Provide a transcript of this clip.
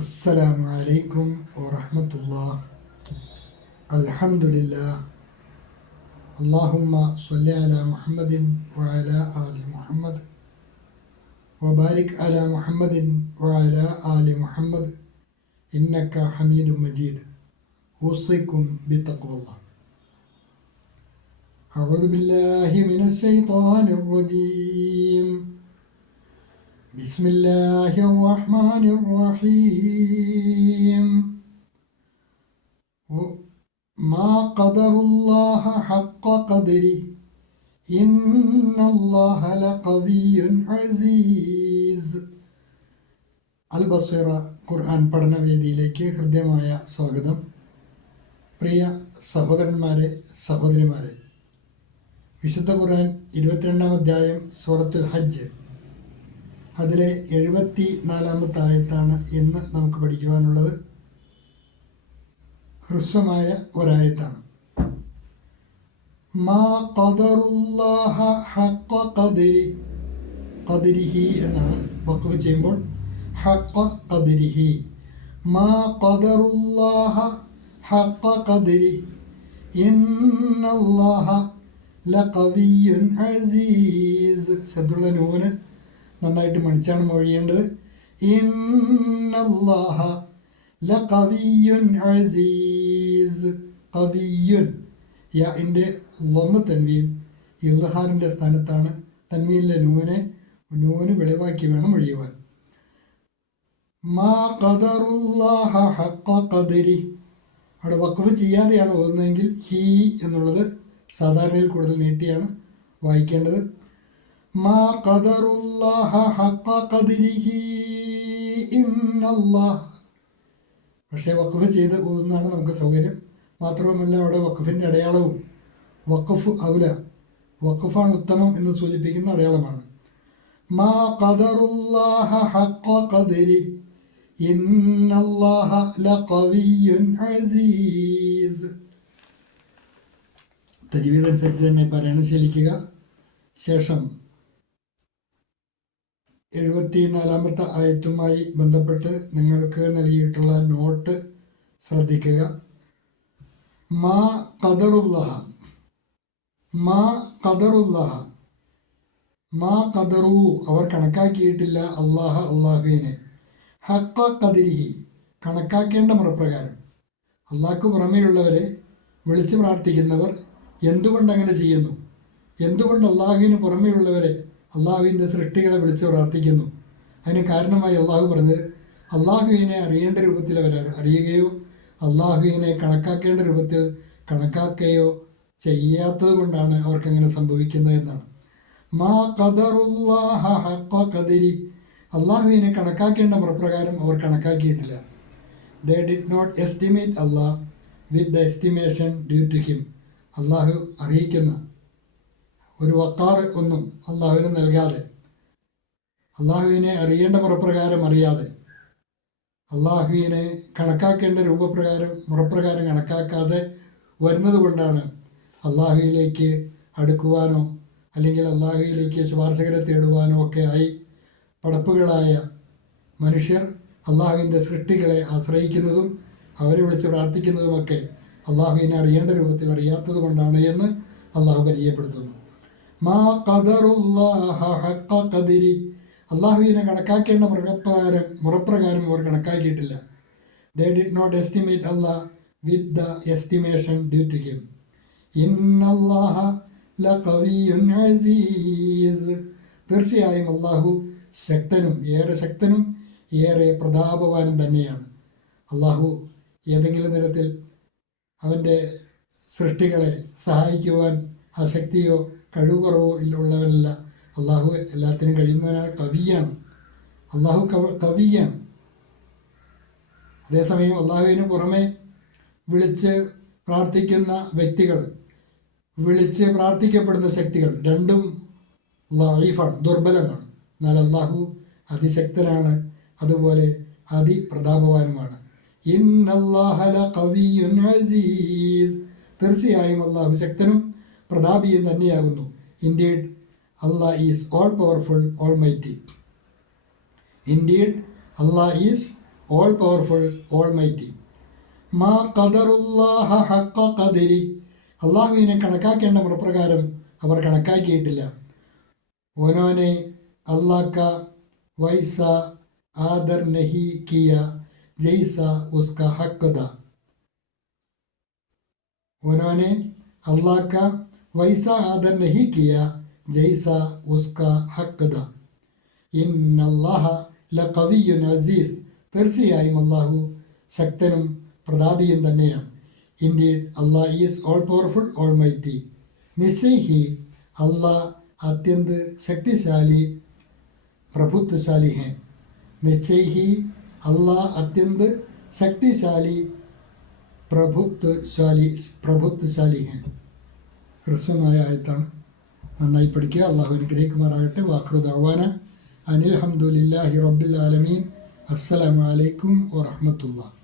السلام عليكم ورحمة الله. الحمد لله. اللهم صل على محمد وعلى آل محمد وبارك على محمد وعلى آل محمد إنك حميد مجيد. أوصيكم بتقوى الله. أعوذ بالله من الشيطان الرجيم. بسم الله الرحمن الرحيم. ما قدر الله حق قدره إن الله لقوي عزيز. അൽ-ബസ്വറ ഖുർആൻ പഠനവേദിയിലേക്ക് ഹൃദ്യമായ സ്വാഗതം. പ്രിയ സഹോദരന്മാരെ, സഹോദരിമാരെ, വിശുദ്ധ ഖുർആൻ 22-ാം അധ്യായം സൂറത്തുൽ ഹജ്ജ്, അതിലെ 74-ാമത്തെ ആയത്താണ് ഇന്ന് നമുക്ക് പഠിക്കുവാനുള്ളത്. ഹ്രസ്വമായ ഒരായത്താണ്. മാ ഖദറുല്ലാഹ ഹഖ ഖദരിഹി എന്നാണ് വഖഫ് ചെയ്യുമ്പോൾ ഹഖ ഖദരിഹി. മാ ഖദറുല്ലാഹ ഹഖ ഖദരി ഇന്നല്ലാഹ ലഖവിയ്യുൻ അസീസ്. ശബ്ദുള്ള നൂന് നന്നായിട്ട് മണിച്ചാണ് മൊഴിയേണ്ടത്. ഇന്നല്ലാഹ ലഖവിയ്യുൻ അസീസ്. ഖവിയ്യുൻ യാഇൻ്റെ ലൊമ്മ തൻവീൻ ഇൽഹാറിൻ്റെ സ്ഥാനത്താണ്. തൻവീനിലെ നൂന് വെളിവാക്കി വേണം ഒഴിയുവാൻ. മാ ഖദറുല്ലാഹ ഹഖ ഖദരി. അവിടെ വഖഫ് ചെയ്യാതെയാണ് ഓതുന്നതെങ്കിൽ ഹീ എന്നുള്ളത് സാധാരണയിൽ കൂടുതൽ നീട്ടിയാണ് വായിക്കേണ്ടത്. മാ ഖദറുല്ലാഹ ഹഖ ഖദരിഹി ഇന്നല്ലാഹ്. പക്ഷേ വഖഫ് ചെയ്ത് ഓതുന്നതാണ് നമുക്ക് സൗകര്യം. മാത്രവുമല്ല, അവിടെ വഖഫിൻ്റെ അടയാളവും വഖഫ് ഔല, വഖഫാണ് ഉത്തമം എന്ന് സൂചിപ്പിക്കുന്ന അടയാളമാണ്. മാ ഖദറുല്ലാഹ ഹഖ ഖദരി ഇന്നല്ലാഹ ലഖവിയ്യുൻ അസീസ്. തജ്വീദ് അനുസരിച്ച് തന്നെ പറയണം, ശീലിക്കുക. ശേഷം 74-ാമത്തെ ആയത്തുമായി ബന്ധപ്പെട്ട് നിങ്ങൾക്ക് നൽകിയിട്ടുള്ള നോട്ട് ശ്രദ്ധിക്കുക. മാ ഖദറുല്ലാഹ, മാ ഖദറുല്ലാഹ, മാ ഖദറു അവർ കണക്കാക്കിയിട്ടില്ല അള്ളാഹുവിനെ, ഹഖ ഖദരിഹി കണക്കാക്കേണ്ട മുറപ്രകാരം. അള്ളാഹ്ക്ക് പുറമേയുള്ളവരെ വിളിച്ചു പ്രാർത്ഥിക്കുന്നവർ എന്തുകൊണ്ട് അങ്ങനെ ചെയ്യുന്നു? എന്തുകൊണ്ട് അള്ളാഹുവിന് പുറമേയുള്ളവരെ, അള്ളാഹുവിൻ്റെ സൃഷ്ടികളെ വിളിച്ച് പ്രാർത്ഥിക്കുന്നു? അതിന് കാരണമായി അള്ളാഹു പറഞ്ഞത്, അള്ളാഹുവിനെ അറിയേണ്ട രൂപത്തിൽ അവർ അറിയുകയോ അള്ളാഹുവിനെ കണക്കാക്കേണ്ട രൂപത്തിൽ കണക്കാക്കുകയോ ചെയ്യാത്തത് കൊണ്ടാണ് അവർക്കങ്ങനെ സംഭവിക്കുന്നത് എന്നാണ്. മാ ഖദറുല്ലാഹ ഹഖ ഖദരി, അള്ളാഹുവിനെ കണക്കാക്കേണ്ട മുറപ്രകാരം അവർ കണക്കാക്കിയിട്ടില്ല. They did not estimate Allah with the estimation due to him. അള്ളാഹു അറിയിക്കുന്ന ഒരു വക്കാറ് ഒന്നും അള്ളാഹുവിന് നൽകാതെ, അള്ളാഹുവിനെ അറിയേണ്ട മുറപ്രകാരം അറിയാതെ, അള്ളാഹുവിനെ കണക്കാക്കേണ്ട മുറപ്രകാരം കണക്കാക്കാതെ വരുന്നത് കൊണ്ടാണ് അള്ളാഹുവിലേക്ക് അടുക്കുവാനോ അല്ലെങ്കിൽ അള്ളാഹുവിലേക്ക് ശുപാർശകരെ തേടുവാനോ ഒക്കെ ആയി പടപ്പുകളായ മനുഷ്യർ അള്ളാഹുവിൻ്റെ സൃഷ്ടികളെ ആശ്രയിക്കുന്നതും അവരെ വിളിച്ച് പ്രാർത്ഥിക്കുന്നതുമൊക്കെ അള്ളാഹുവിനെ അറിയേണ്ട രൂപത്തിൽ അറിയാത്തത് കൊണ്ടാണ് എന്ന് അള്ളാഹു പരിചയപ്പെടുത്തുന്നു. മാ ഖദറുല്ലാഹ ഹഖ ഖദരി, അള്ളാഹുവിനെ കണക്കാക്കേണ്ട മുറപ്രകാരം അവർ കണക്കാക്കിയിട്ടില്ല. They did not estimate Allah with the estimation due to him. ഇന്നല്ലാഹ ലഖവിയ്യുൻ അസീസ്. തീർച്ചയായും അള്ളാഹു ശക്തനും ഏറെ പ്രതാപവാനും തന്നെയാണ്. അള്ളാഹു ഏതെങ്കിലും തരത്തിൽ അവൻ്റെ സൃഷ്ടികളെ സഹായിക്കുവാൻ അശക്തിയോ കഴിവുകുറവോ ഉള്ളവനല്ല. അള്ളാഹു എല്ലാത്തിനും കഴിയുന്നവനാണ്, കവിയാണ്. അള്ളാഹു കവിയാണ്. അതേസമയം അള്ളാഹുവിന് പുറമെ വിളിച്ച് പ്രാർത്ഥിക്കുന്ന വ്യക്തികൾ, വിളിച്ച് പ്രാർത്ഥിക്കപ്പെടുന്ന ശക്തികൾ രണ്ടും ലഈഫാണ്, ദുർബലമാണ്. എന്നാൽ അള്ളാഹു അതിശക്തനാണ്, അതുപോലെ അതിപ്രതാപവാനുമാണ്. ഇന്നല്ലാഹ ലഖവിയ്യുൻ അസീസ്. തീർച്ചയായും അള്ളാഹു ശക്തനും പ്രതാപിയും തന്നെയാകുന്നു. Indeed Allah is all powerful, almighty. Indeed, Allah is all powerful, all mighty. മാ ഖദറുല്ലാഹ ഹഖ ഖദരി, അള്ളാഹുവിനെ കണക്കാക്കേണ്ട മുറപ്രകാരം അവർ കണക്കാക്കിയിട്ടില്ല. ഓനോനെ അല്ലാഹ് का वैसा आदर नहीं किया जैसा उसका हक था. उन्होंने अल्लाह का वैसा आदर नहीं किया जैसा उसका हक था. इन्नल्लाह लक़वियुन अज़ीज़, തീർച്ചയായും അള്ളാഹു ശക്തനും പ്രതാപിയും തന്നെയാണ്. Indeed Allah is all powerful, all mighty. നിശ്ചയ് ഹി अल्लाह अत्यंत शक्तिशाली प्रभुत्वशाली हैं. निश्चय ही अल्लाह अत्यंत शक्तिशाली പ്രഭുത്വശാലി हैं. ഹ്രസ്വമായ ആയത്താണ്, നന്നായി പഠിക്കുക. അള്ളാഹു അനുഗ്രഹിക്കുമാറാകട്ടെ. വാഖിറു ദഅ്വാന അനിൽ ഹംദുലില്ലാഹി റബ്ബിൽ ആലമീൻ. അസ്സലാമു അലൈക്കും വറഹ്മത്തുള്ളാഹി.